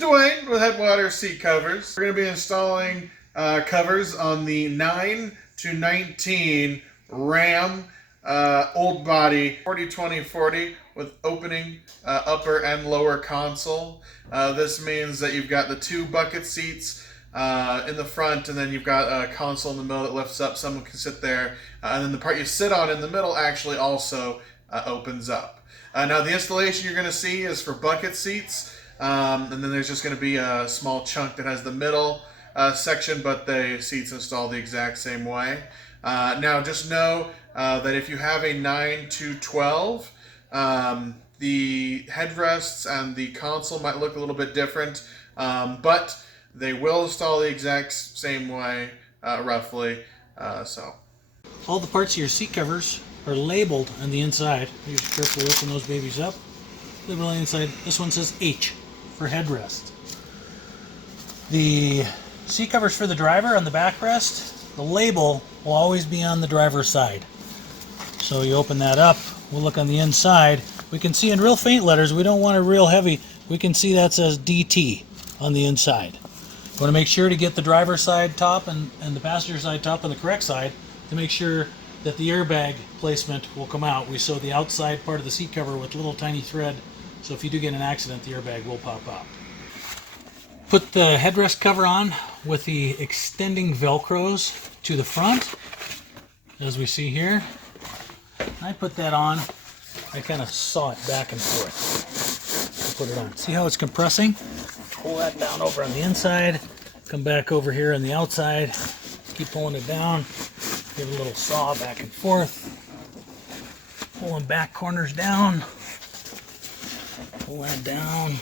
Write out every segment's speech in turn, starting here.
Dwayne with Headwaters seat covers. We're going to be installing covers on the 9 to 19 Ram old body 40/20/40 with opening upper and lower console. This means that you've got the two bucket seats in the front, and then you've got a console in the middle that lifts up. Someone can sit there, and then the part you sit on in the middle actually also opens up. Now the installation you're going to see is for bucket seats, and then there's just going to be a small chunk that has the middle section, but the seats install the exact same way. Now just know that if you have a 9 to 12, the headrests and the console might look a little bit different, but they will install the exact same way, roughly. All the parts of your seat covers are labeled on the inside. You just carefully open those babies up. Label on the inside. This one says H for headrest. The seat covers for the driver on the backrest, the label will always be on the driver's side. So you open that up, we'll look on the inside. We can see in real faint letters, we don't want it real heavy, we can see that says DT on the inside. You want to make sure to get the driver's side top and the passenger side top on the correct side to make sure that the airbag placement will come out. We sew the outside part of the seat cover with little tiny thread, so if you do get an accident, the airbag will pop out. Put the headrest cover on with the extending velcros to the front, as we see here. I put that on, I kind of saw it back and forth. Put it on. See how it's compressing? Pull that down over on the inside, come back over here on the outside, keep pulling it down, give it a little saw back and forth, pulling back corners down, pull that down.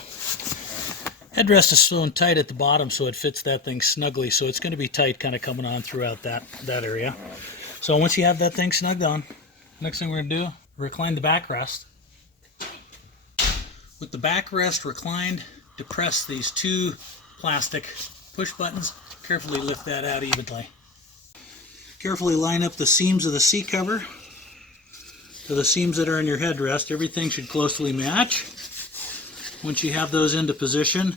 Headrest is sewn tight at the bottom so it fits that thing snugly, so it's going to be tight kind of coming on throughout that area. So once you have that thing snugged on, next thing we're going to do, recline the backrest. With the backrest reclined, depress these two plastic push buttons. Carefully lift that out evenly. Carefully line up the seams of the seat cover to the seams that are in your headrest. Everything should closely match. Once you have those into position,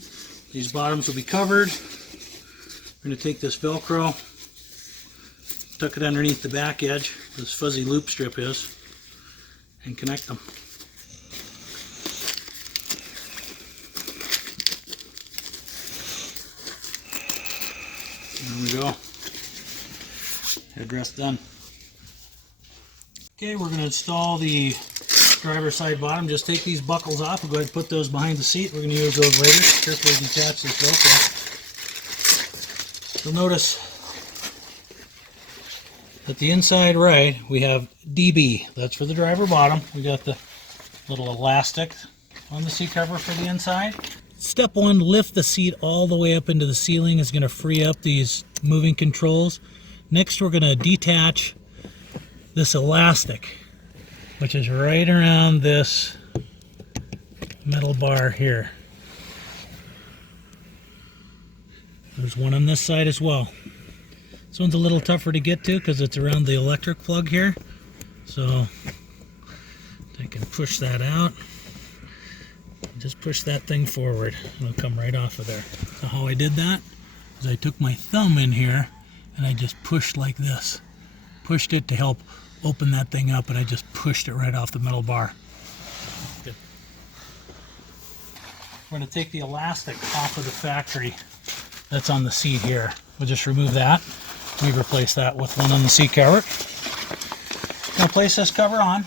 these bottoms will be covered. We're going to take this Velcro, tuck it underneath the back edge, where this fuzzy loop strip is, and connect them. There we go. Headrest done. Okay, we're going to install the driver's side bottom. Just take these buckles off. We'll go ahead and put those behind the seat. We're going to use those later. Carefully detach this Velcro. You'll notice at the inside right we have DB. That's for the driver bottom. We got the little elastic on the seat cover for the inside. Step one, lift the seat all the way up into the ceiling. Is going to free up these moving controls. Next we're going to detach this elastic, which is right around this metal bar here. There's one on this side as well. This one's a little tougher to get to because it's around the electric plug here. So I can push that out. Just push that thing forward and it'll come right off of there. So how I did that is I took my thumb in here and I just pushed like this. Pushed it to help open that thing up, and I just pushed it right off the metal bar. Good. We're going to take the elastic off of the factory that's on the seat here. We'll just remove that. We replace that with one on the seat cover. Going to place this cover on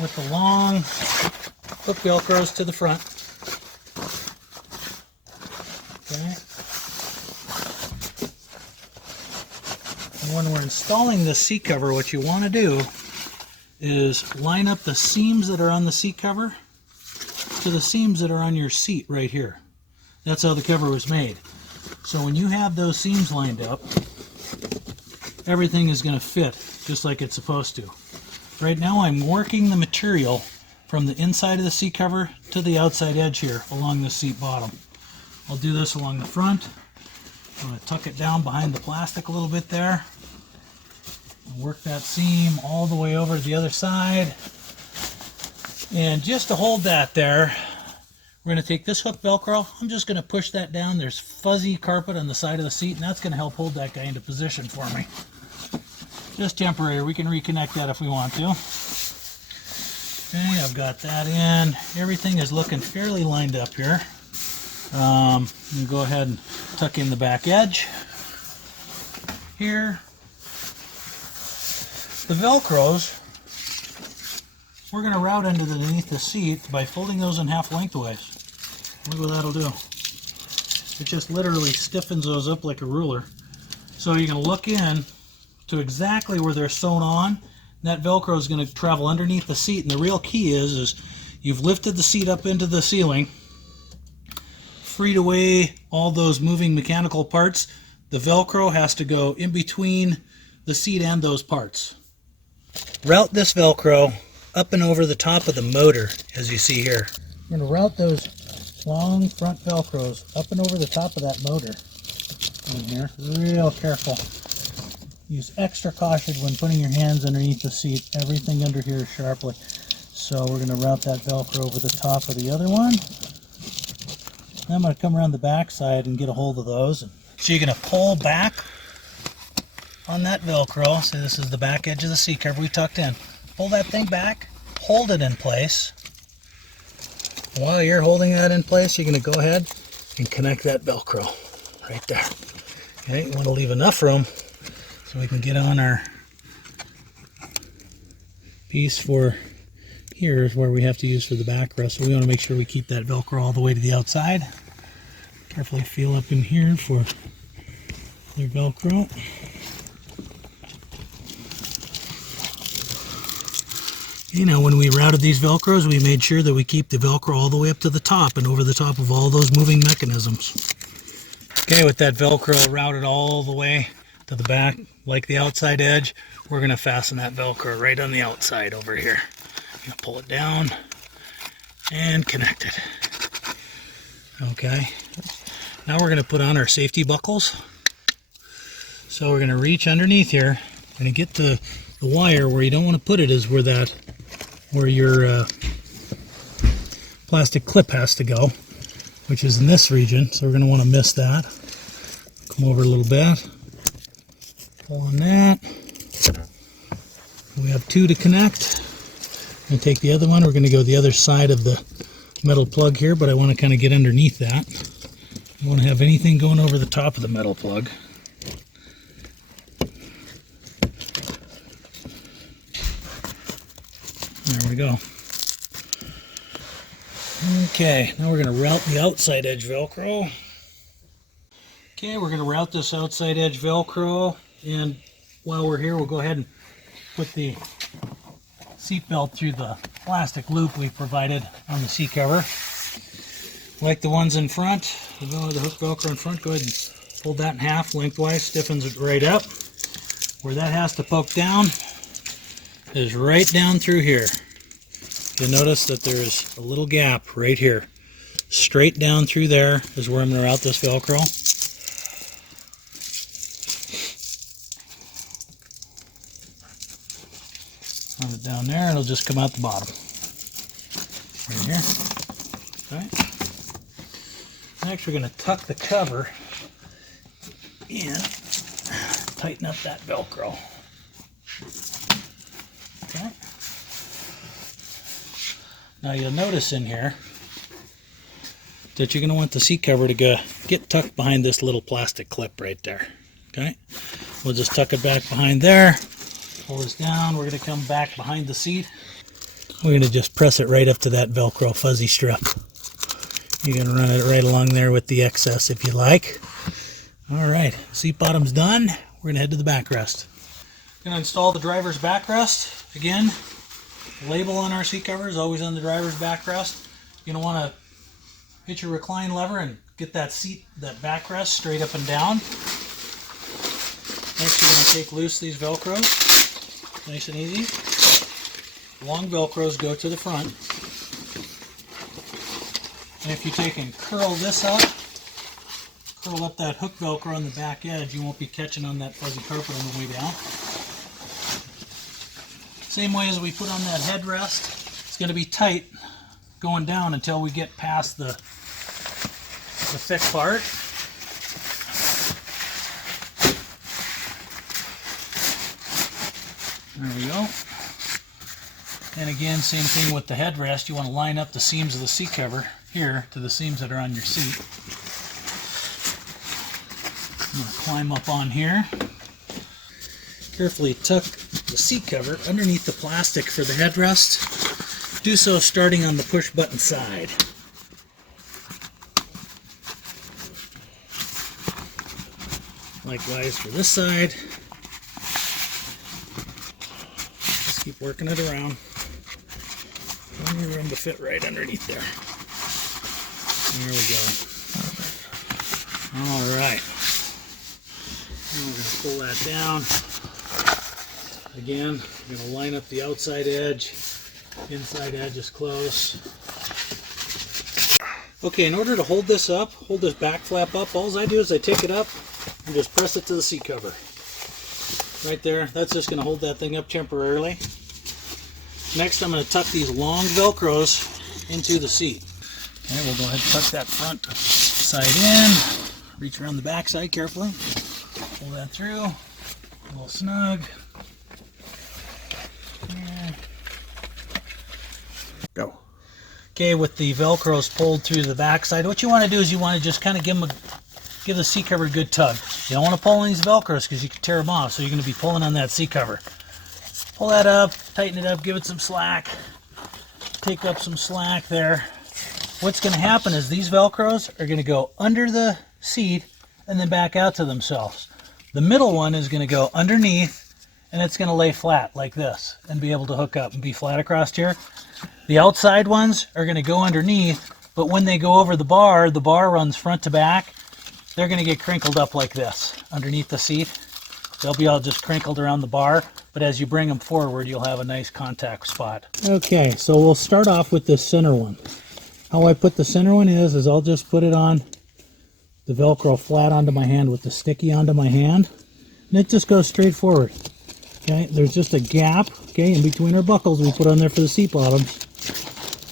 with the long hook velcros to the front. Okay. And when we're installing the seat cover, what you want to do is line up the seams that are on the seat cover to the seams that are on your seat right here. That's how the cover was made. So when you have those seams lined up, everything is going to fit just like it's supposed to. Right now I'm working the material from the inside of the seat cover to the outside edge here along the seat bottom. I'll do this along the front. I'm going to tuck it down behind the plastic a little bit there. Work that seam all the way over to the other side. And just to hold that there, We're going to take this hook Velcro. I'm just going to push that down. There's fuzzy carpet on the side of the seat, and that's going to help hold that guy into position for me. Just temporary. We can reconnect that if we want to. Okay, I've got that in. Everything is looking fairly lined up here. I'm going to go ahead and tuck in the back edge here. The Velcros, we're going to route underneath the seat by folding those in half lengthwise. Look what that'll do. It just literally stiffens those up like a ruler. So you can look in to exactly where they're sewn on. That Velcro is going to travel underneath the seat, and the real key is you've lifted the seat up into the ceiling, freed away all those moving mechanical parts. The Velcro has to go in between the seat and those parts. Route this Velcro up and over the top of the motor, as you see here. I'm going to route those long front Velcros up and over the top of that motor in here. Real careful. Use extra caution when putting your hands underneath the seat. Everything under here sharply. So we're going to route that Velcro over the top of the other one. Then I'm going to come around the back side and get a hold of those. So you're going to pull back on that Velcro. So this is the back edge of the seat cover we tucked in. Pull that thing back, hold it in place. While you're holding that in place, you're going to go ahead and connect that Velcro right there. Okay, you want to leave enough room so we can get on our piece for here is where we have to use for the backrest. So we want to make sure we keep that Velcro all the way to the outside. Carefully feel up in here for your Velcro. You know, when we routed these Velcros, we made sure that we keep the Velcro all the way up to the top and over the top of all those moving mechanisms. Okay, with that Velcro routed all the way to the back, like the outside edge, we're going to fasten that Velcro right on the outside over here. I'm going to pull it down and connect it. Okay, now we're going to put on our safety buckles. So we're going to reach underneath here. We're going to get to the wire. Where you don't want to put it is where your plastic clip has to go, which is in this region. So we're going to want to miss that. Come over a little bit. Pull on that. We have two to connect. I'm going to take the other one. We're going to go the other side of the metal plug here, but I want to kind of get underneath that. I don't want to have anything going over the top of the metal plug. There we go. Okay, now we're going to route the outside edge Velcro. Okay, we're going to route this outside edge Velcro, and while we're here, we'll go ahead and put the seat belt through the plastic loop we provided on the seat cover. Like the ones in front, we'll go with the hook Velcro in front. Go ahead and fold that in half lengthwise, stiffens it right up. Where that has to poke down is right down through here. You'll notice that there's a little gap right here. Straight down through there is where I'm going to route this Velcro. Run it down there, it'll just come out the bottom. Right here. Okay. Next we're going to tuck the cover in, tighten up that Velcro. Okay. Now you'll notice in here that you're going to want the seat cover to get tucked behind this little plastic clip right there. Okay. We'll just tuck it back behind there. Pull this down. We're going to come back behind the seat. We're going to just press it right up to that Velcro fuzzy strip. You can run it right along there with the excess if you like. All right, seat bottom's done. We're going to head to the backrest. Going to install the driver's backrest. Again, the label on our seat cover is always on the driver's backrest. You're going to want to hit your recline lever and get that backrest straight up and down. Next, you're going to take loose these Velcros. Nice and easy. Long Velcros go to the front. And if you take and curl this up, curl up that hook Velcro on the back edge, you won't be catching on that fuzzy carpet on the way down. Same way as we put on that headrest, it's going to be tight going down until we get past the thick part. There we go. And again, same thing with the headrest. You want to line up the seams of the seat cover here to the seams that are on your seat. I'm going to climb up on here. Carefully tuck the seat cover underneath the plastic for the headrest. Do so starting on the push button side. Likewise for this side. Just keep working it around. Plenty of room to fit right underneath there. There we go. All right. Now we're going to pull that down. Again, I'm going to line up the outside edge. Inside edge is close. Okay, in order to hold this up, hold this back flap up, all I do is I take it up and just press it to the seat cover. Right there. That's just going to hold that thing up temporarily. Next, I'm going to tuck these long Velcros into the seat. Okay, we'll go ahead and tuck that front side in. Reach around the back side carefully. Pull that through. A little snug. And Go. okay, with the Velcros pulled through the back side, what you want to do is you want to just kind of give the seat cover a good tug. You don't want to pull on these Velcros because you can tear them off, so you're going to be pulling on that seat cover. Pull that up, tighten it up, give it some slack. Take up some slack there. What's going to happen is these Velcros are going to go under the seat and then back out to themselves. The middle one is going to go underneath and it's going to lay flat like this and be able to hook up and be flat across here. The outside ones are going to go underneath, but when they go over the bar runs front to back. They're going to get crinkled up like this underneath the seat. They'll be all just crinkled around the bar, but as you bring them forward, you'll have a nice contact spot. Okay, so we'll start off with this center one. How I put the center one is I'll just put it on the Velcro flat onto my hand with the sticky onto my hand, and it just goes straight forward. Okay, there's just a gap, okay, in between our buckles we put on there for the seat bottoms.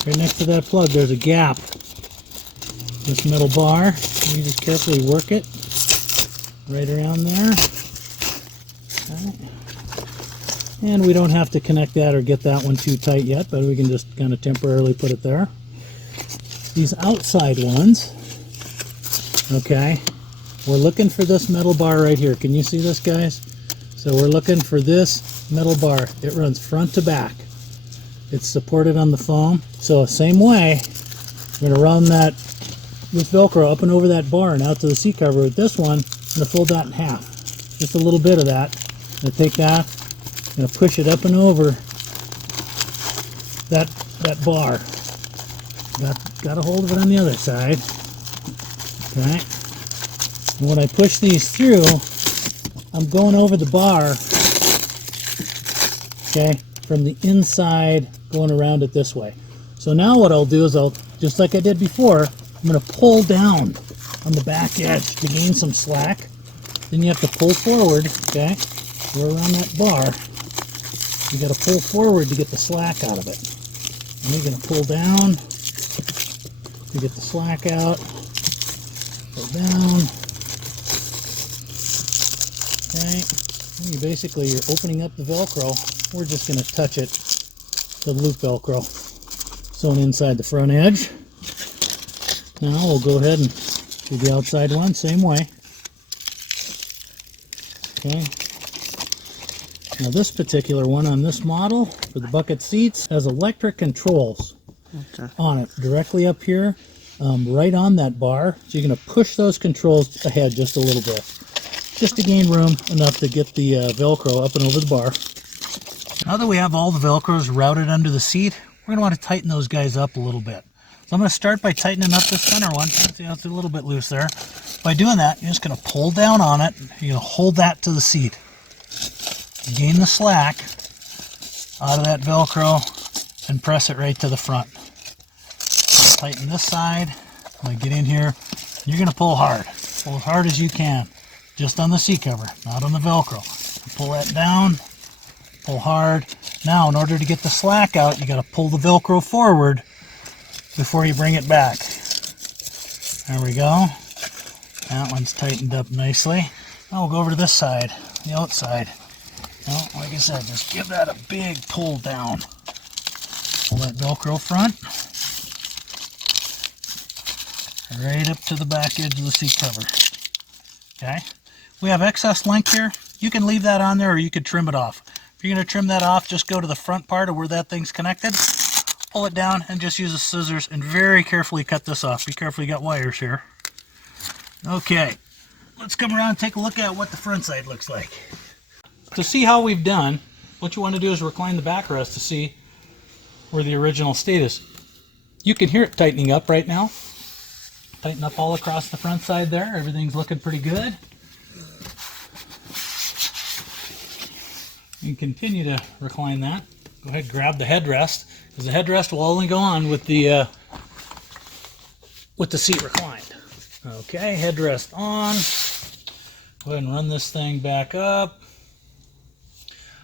Right next to that plug, there's a gap. This metal bar, you just carefully work it right around there. Okay. And we don't have to connect that or get that one too tight yet, but we can just kind of temporarily put it there. These outside ones, okay, we're looking for this metal bar right here. Can you see this, guys? So we're looking for this metal bar. It runs front to back. It's supported on the foam. So same way, I'm going to run this Velcro up and over that bar and out to the seat cover. With this one, I'm going to fold that in half. Just a little bit of that. I'm going to take that, I'm going to push it up and over that bar. Got a hold of it on the other side. Okay. And when I push these through, I'm going over the bar, okay, from the inside, going around it this way. So now what I'll do is just like I did before, I'm going to pull down on the back edge to gain some slack. Then you have to pull forward, okay, go around that bar. You got to pull forward to get the slack out of it. And you're going to pull down to get the slack out. Pull down. Okay, and you're opening up the Velcro. We're just going to touch it to the loop Velcro. Sewn inside the front edge. Now we'll go ahead and do the outside one, same way. Okay. Now this particular one on this model for the bucket seats has electric controls on it, directly up here, right on that bar. So you're going to push those controls ahead just a little bit, just to gain room enough to get the Velcro up and over the bar. Now that we have all the Velcros routed under the seat, we're going to want to tighten those guys up a little bit. So I'm going to start by tightening up the center one. See how it's a little bit loose there. By doing that, you're just going to pull down on it. You're going to hold that to the seat. Gain the slack out of that Velcro and press it right to the front. Tighten this side. I'm going to get in here. You're going to pull hard. Pull as hard as you can. Just on the seat cover, not on the Velcro. Pull that down. Pull hard. Now, in order to get the slack out, you got to pull the Velcro forward before you bring it back. There we go. That one's tightened up nicely. Now we'll go over to this side, the outside. Well, like I said, just give that a big pull down. Pull that Velcro front right up to the back edge of the seat cover. Okay, we have excess length here. You can leave that on there or you could trim it off. If you're going to trim that off, just go to the front part of where that thing's connected, pull it down, and just use the scissors and very carefully cut this off. Be careful, you got wires here. Okay, let's come around and take a look at what the front side looks like. To see how we've done, what you want to do is recline the backrest to see where the original state is. You can hear it tightening up right now. Tighten up all across the front side there. Everything's looking pretty good. You can continue to recline that. Go ahead and grab the headrest, because the headrest will only go on with the seat reclined. Okay, headrest on. Go ahead and run this thing back up.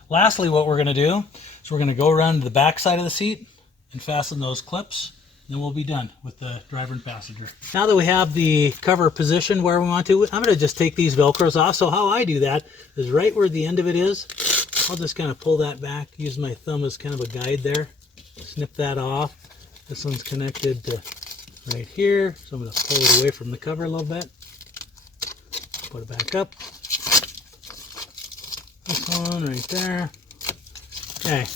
Lastly, what we're going to do is we're going to go around to the back side of the seat and fasten those clips. Then we'll be done with the driver and passenger. Now that we have the cover positioned where we want to, I'm going to just take these Velcros off. So how I do that is right where the end of it is, I'll just kind of pull that back, use my thumb as kind of a guide there, snip that off. This one's connected to right here, so I'm going to pull it away from the cover a little bit. Put it back up. This one right there. Okay,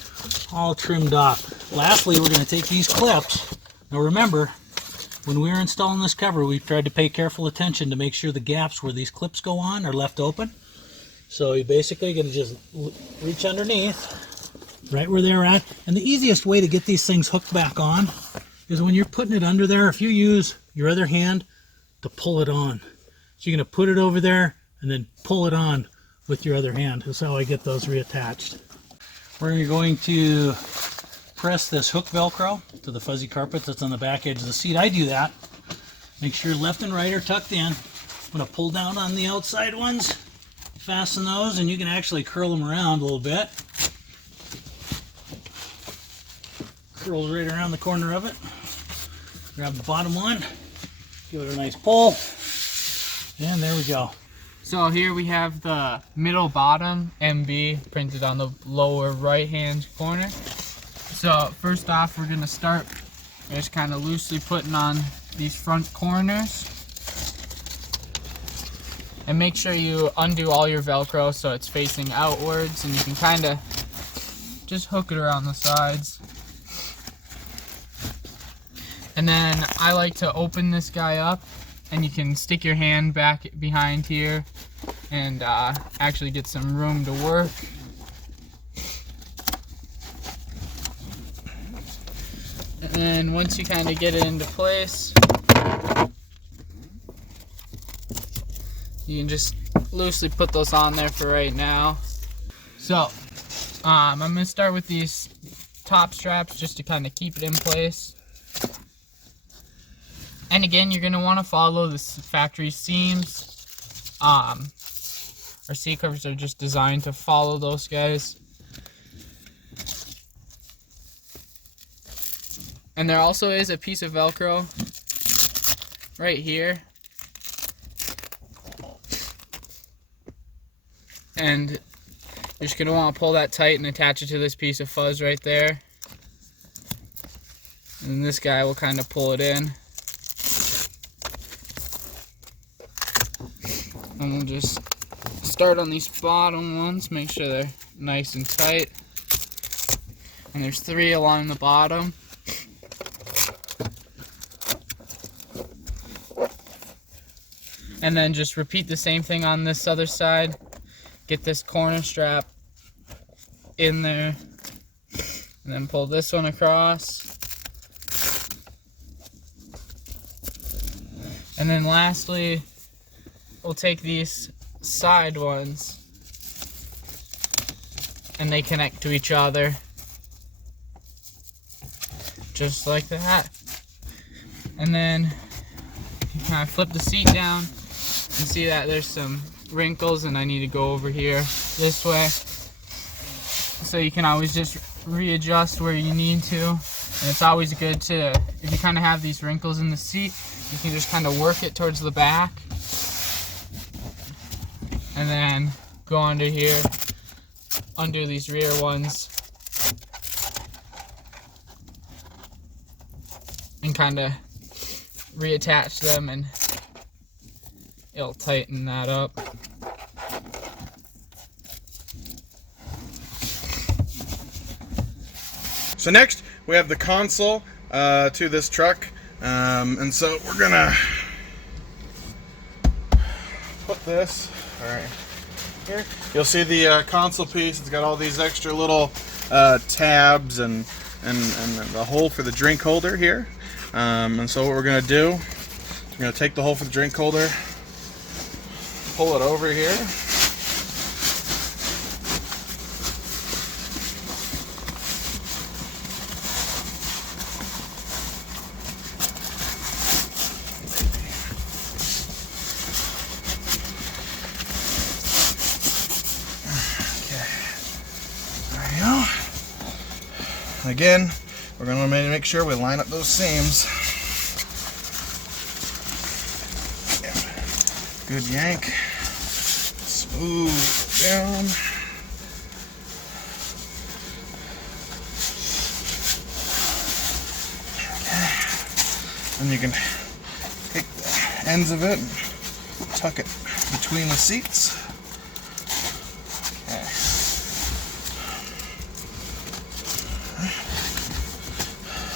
all trimmed off. Lastly, we're going to take these clips. Now remember, when we were installing this cover, we tried to pay careful attention to make sure the gaps where these clips go on are left open. So you're basically going to just reach underneath, right where they're at. And the easiest way to get these things hooked back on is when you're putting it under there, if you use your other hand to pull it on. So you're going to put it over there and then pull it on with your other hand. That's how I get those reattached. We're going to press this hook Velcro to the fuzzy carpet that's on the back edge of the seat. I do that. Make sure left and right are tucked in. I'm going to pull down on the outside ones, fasten those, and you can actually curl them around a little bit. Curls right around the corner of it. Grab the bottom one, give it a nice pull, and there we go. So here we have the middle bottom MB printed on the lower right hand corner. So first off, we're going to start just kind of loosely putting on these front corners. And make sure you undo all your Velcro so it's facing outwards, and you can kind of just hook it around the sides. And then I like to open this guy up, and you can stick your hand back behind here and actually get some room to work. And then once you kind of get it into place, you can just loosely put those on there for right now. So I'm going to start with these top straps just to kind of keep it in place. And again, you're going to want to follow the factory seams. Our seat covers are just designed to follow those guys. And there also is a piece of Velcro right here. And you're just going to want to pull that tight and attach it to this piece of fuzz right there. And this guy will kind of pull it in. And we'll just start on these bottom ones, make sure they're nice and tight. And there's 3 along the bottom. And then just repeat the same thing on this other side. Get this corner strap in there. And then pull this one across. And then lastly, we'll take these side ones and they connect to each other. Just like that. And then you kind of flip the seat down and see that there's some wrinkles, and I need to go over here this way. So you can always just readjust where you need to. And it's always good to, if you kind of have these wrinkles in the seat, you can just kind of work it towards the back. And then go under here, under these rear ones. And kind of reattach them and it'll tighten that up. So next we have the console to this truck, and so we're gonna put this right here. You'll see the console piece. It's got all these extra little tabs and the hole for the drink holder here. And so what we're gonna do is we're gonna take the hole for the drink holder, pull it over here. Again, we're going to make sure we line up those seams. Good yank. Smooth down. Okay. And you can take the ends of it and tuck it between the seats.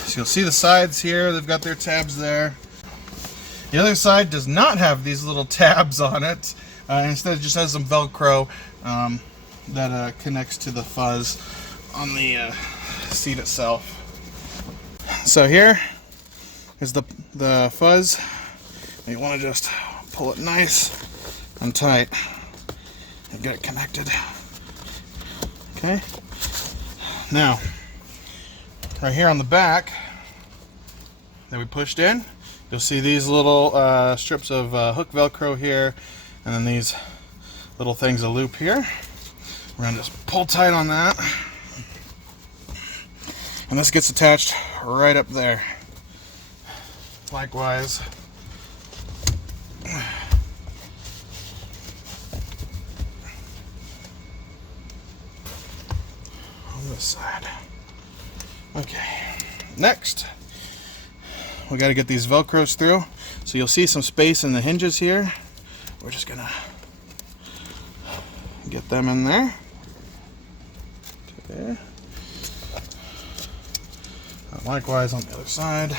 So you'll see the sides here, they've got their tabs there. The other side does not have these little tabs on it. Instead it just has some Velcro that connects to the fuzz on the seat itself. So here is the fuzz. You want to just pull it nice and tight and get it connected. Okay. Now, right here on the back that we pushed in, you'll see these little strips of hook Velcro here, and then these little things, a loop here. We're gonna just pull tight on that, and this gets attached right up there. Likewise, on this side. Okay, next we got to get these Velcros through. So you'll see some space in the hinges here. We're just gonna get them in there. Okay. Likewise on the other side.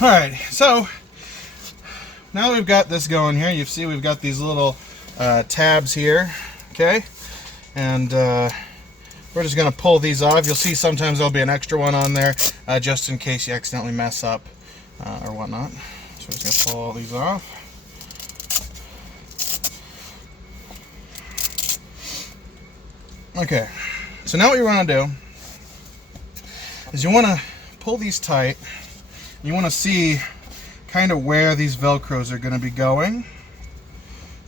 Alright, so now that we've got this going here, you see we've got these little tabs here, okay? And we're just going to pull these off. You'll see sometimes there'll be an extra one on there just in case you accidentally mess up or whatnot. So we're just going to pull all these off. Okay, so now what you want to do is you want to pull these tight. You want to see kind of where these Velcros are going to be going.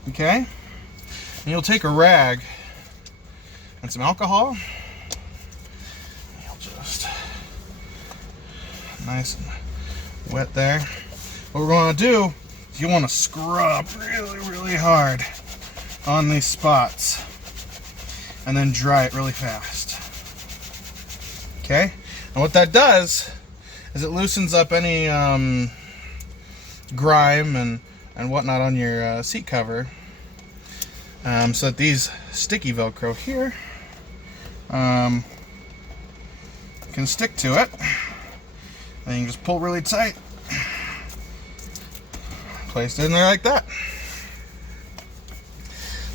Okay? And you'll take a rag and some alcohol. You'll just nice and wet there. What we're going to do is you want to scrub really, really hard on these spots and then dry it really fast. Okay? And what that does is it loosens up any grime and whatnot on your seat cover, so that these sticky Velcro here can stick to it. And you can just pull really tight, place it in there like that.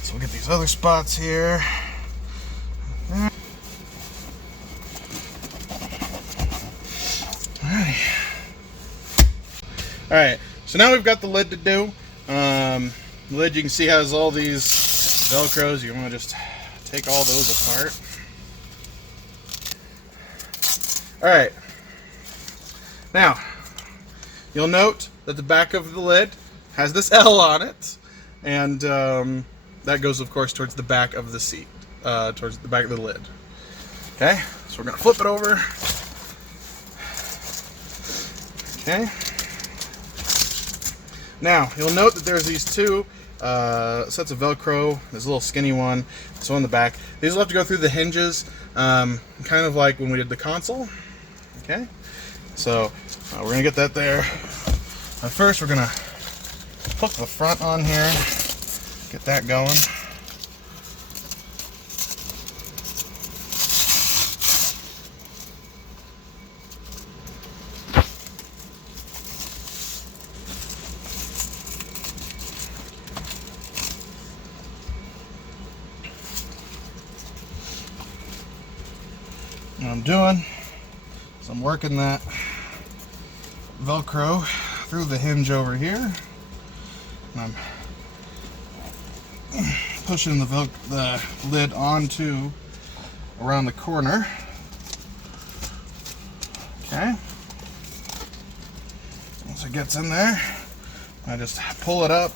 So we'll get these other spots here. Alright, so now we've got the lid to do. The lid, you can see, has all these Velcros. You want to just take all those apart. Alright, now you'll note that the back of the lid has this L on it, and that goes, of course, towards the back of the seat, towards the back of the lid. Okay, so we're going to flip it over. Okay. Now, you'll note that there's these two sets of Velcro. There's a little skinny one, this one in the back. These will have to go through the hinges, kind of like when we did the console. Okay, so we're gonna get that there. First, we're gonna hook the front on here, get that going. What I'm doing is I'm working that Velcro through the hinge over here, and I'm pushing the lid onto around the corner. Okay. Once it gets in there, I just pull it up,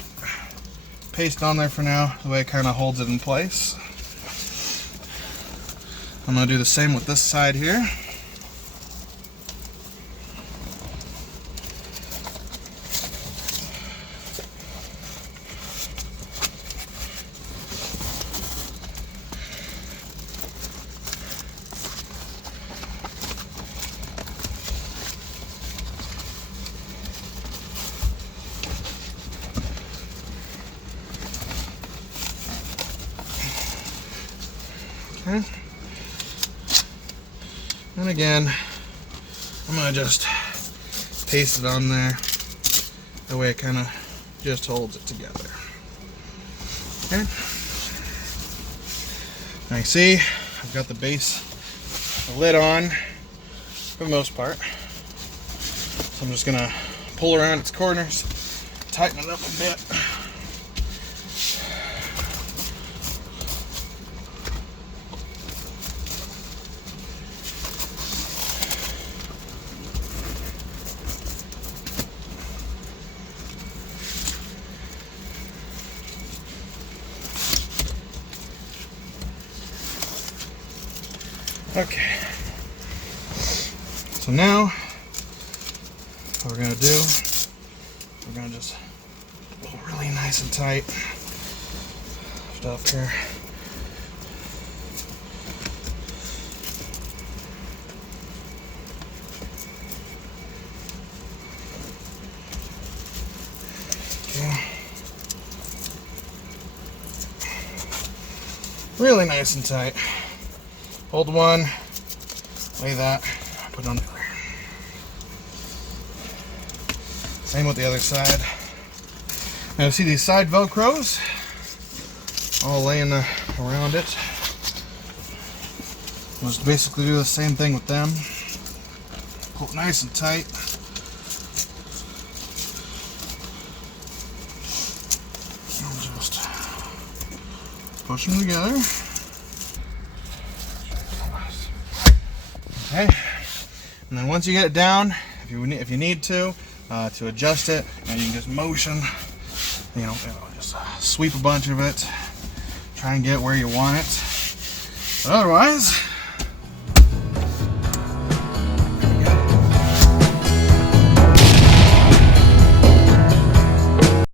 paste on there for now, the way it kind of holds it in place. I'm going to do the same with this side here. Okay. And again, I'm going to just paste it on there. That way it kind of just holds it together. Okay. Now you see, I've got the base, the lid on for the most part. So I'm just going to pull around its corners, tighten it up a bit. Okay, so now what we're going to do, we're going to just pull really nice and tight stuff here. Okay. Really nice and tight. Hold one, lay that, put it on the other. Same with the other side. Now you see these side Velcros all laying around it. We'll just basically do the same thing with them. Pull it nice and tight. And just push them together. Okay, and then once you get it down, if you need to adjust it, and you can just motion, just sweep a bunch of it, try and get where you want it. But otherwise,